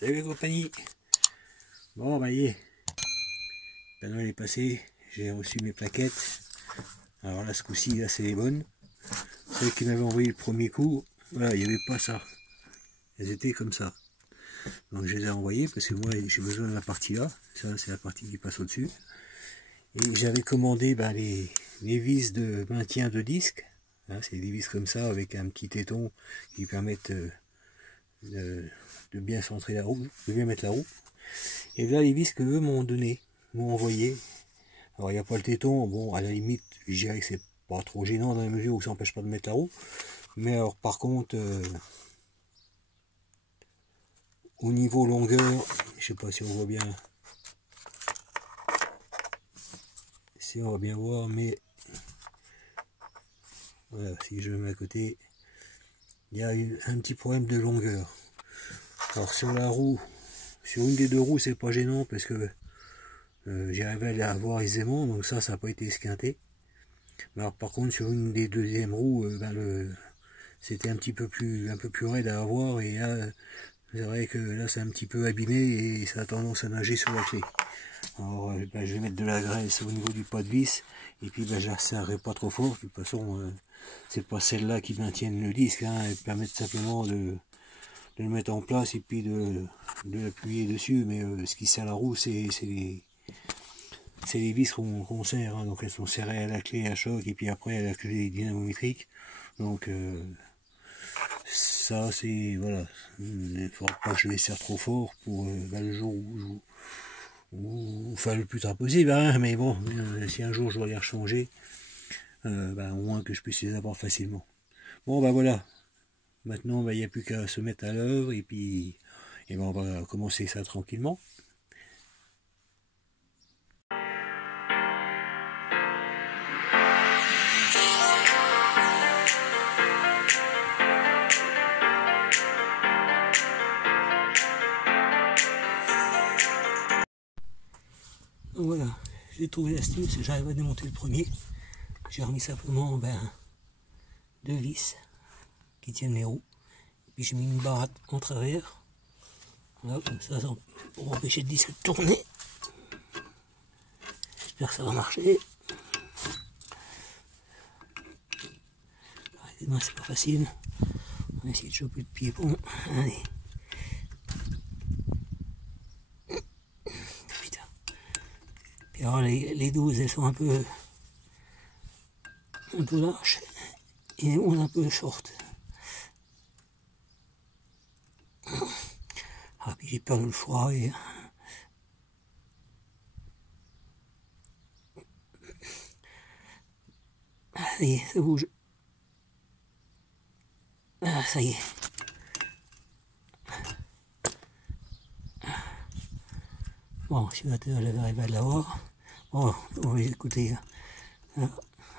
Salut la compagnie. Bon bah y est, Père Noël est passé, j'ai reçu mes plaquettes. Alors là ce coup-ci là c'est les bonnes. Celles qui m'avaient envoyé le premier coup, voilà, il n'y avait pas ça. Elles étaient comme ça. Donc je les ai envoyées parce que moi j'ai besoin de la partie là. Ça c'est la partie qui passe au-dessus. Et j'avais commandé les vis de maintien de disque. C'est des vis comme ça avec un petit téton qui permettent de bien centrer la roue, de bien mettre la roue. Et là les vis que eux m'ont donné, m'ont envoyé. Alors il n'y a pas le téton, bon à la limite je dirais que c'est pas trop gênant dans la mesure où ça n'empêche pas de mettre la roue. Mais alors par contre au niveau longueur, je sais pas si on voit bien, si on va bien voir, mais voilà, si je me mets à côté, il y a un petit problème de longueur. Alors sur la roue, sur une des deux roues c'est pas gênant parce que j'arrivais à la voir aisément, donc ça n'a pas été esquinté. Mais alors par contre sur une des deuxièmes roues, c'était un peu plus raide à avoir, et là c'est vrai que là c'est un petit peu abîmé et ça a tendance à nager sur la clé. Alors je vais mettre de la graisse au niveau du pas de vis, et puis je la serrerai pas trop fort. De toute façon c'est pas celle-là qui maintiennent le disque, elles permettent simplement de le mettre en place et puis de l'appuyer dessus, mais ce qui sert la roue c'est les vis qu'on serre, donc elles sont serrées à la clé à choc et puis après à la clé dynamométrique. Donc ça c'est, voilà, il ne faudra pas que je les serre trop fort pour le jour enfin le plus tard possible, mais bon, si un jour je dois les rechanger, au moins que je puisse les avoir facilement. Bon voilà, maintenant il n'y a plus qu'à se mettre à l'œuvre et puis on va commencer ça tranquillement. Donc voilà, j'ai trouvé l'astuce, j'arrive à démonter le premier. J'ai remis simplement deux vis qui tiennent les roues. Et puis j'ai mis une baratte en travers. Voilà, comme ça, pour empêcher le disque de tourner. J'espère que ça va marcher. Les mains c'est pas facile. On va essayer de choper le pied-pont. Allez. Putain. Et alors les 12 elles sont un peu lâches et les 11 un peu short. Ah puis j'ai peur de le foirer. Allez, ça bouge. Ah, ça y est. Bon, si j'avais arrivé à l'avoir. Bon, on va écouter.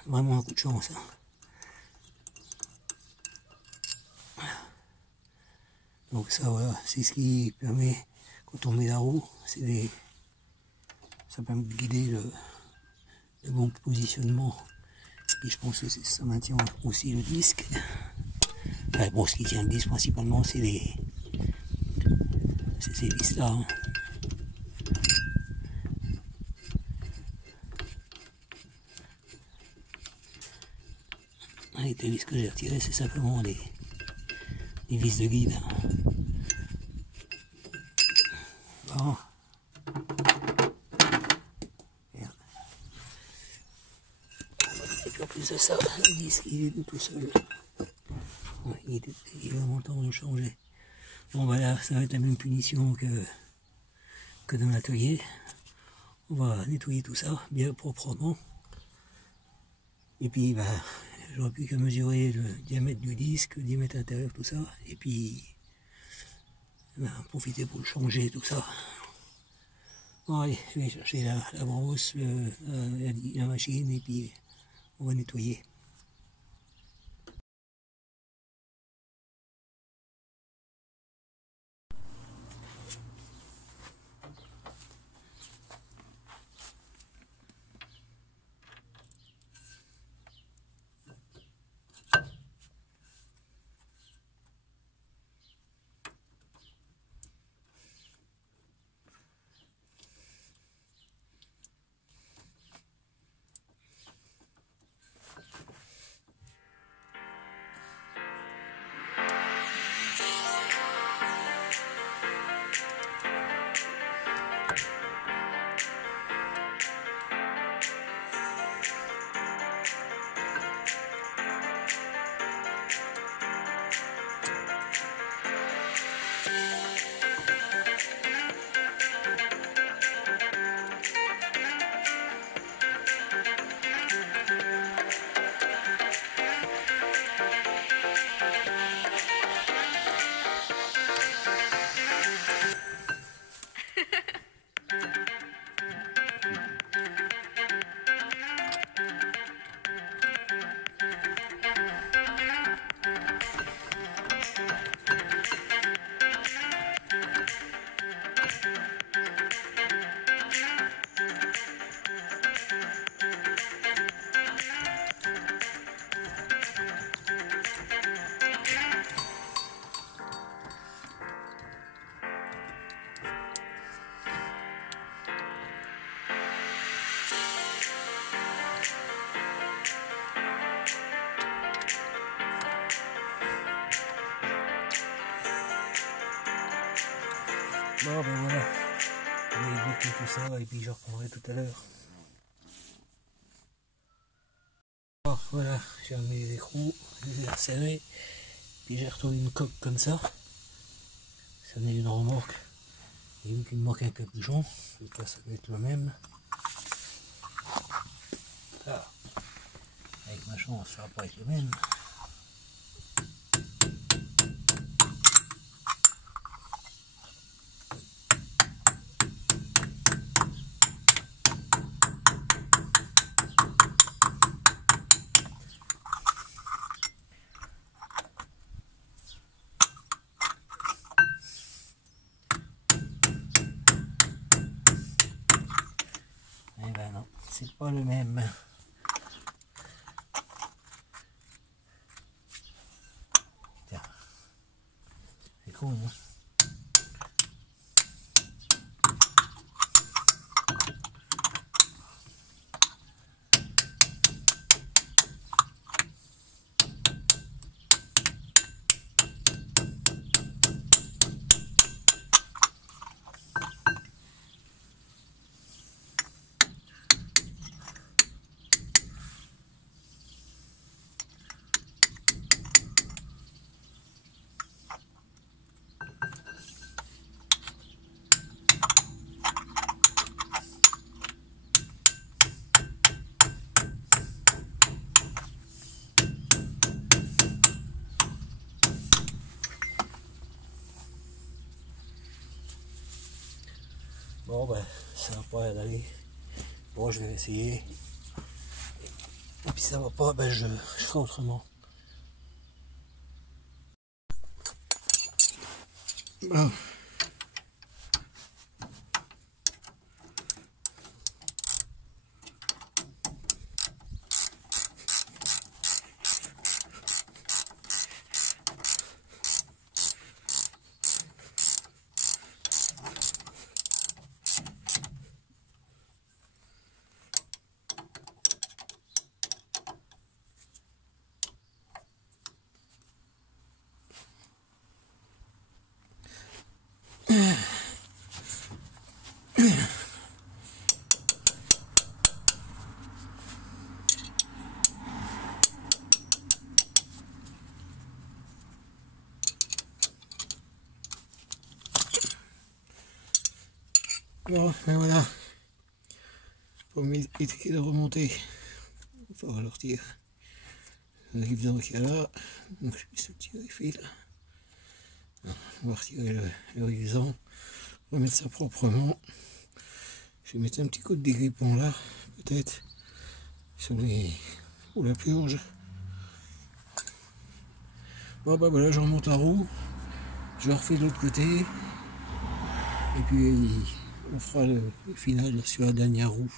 Vraiment un coup de chance. Donc ça, voilà, c'est ce qui permet, quand on met la roue, ça permet de guider le bon positionnement. Et je pense que ça maintient aussi le disque. Bon, ce qui tient le disque principalement, c'est ces vis-là. Les deux vis que j'ai retirées, c'est simplement les vis de guide. Bon. Et en plus de ça, le disque il est tout seul. Il est vraiment temps de le changer. Bon voilà, ça va être la même punition que dans l'atelier. On va nettoyer tout ça bien proprement. Et puis j'aurai plus qu'à mesurer le diamètre du disque, le diamètre intérieur, tout ça. Et puis profiter pour le changer, tout ça. Bon allez, je vais chercher la brosse, la machine, et puis on va nettoyer. Bon ben voilà, je vais éviter tout ça et puis je reprendrai tout à l'heure. Alors, voilà, j'ai remis les écrous, je les ai resserrés, puis j'ai retrouvé une coque comme ça. Ça n'est une remorque, et vu qu'il me manque un capuchon, là ça doit être le même. Ah, avec ma chance, ça va pas être le même. Eh ben non, c'est pas le même. Tiens, c'est con, hein. Bon ben, ça va pas aller. Bon, je vais essayer. Et puis ça va pas, ben je ferai autrement. Bon. Bon, ben voilà. Pour m'éviter de remonter, il faut ralortir. On arrive dans le cas là, donc je vais tirer le fil. On va retirer le rivesant, on va mettre ça proprement. Je vais mettre un petit coup de dégrippant là, peut-être, sur la purge. Bon bah voilà, je remonte la roue, je refais de l'autre côté, et puis on fera le final sur la dernière roue.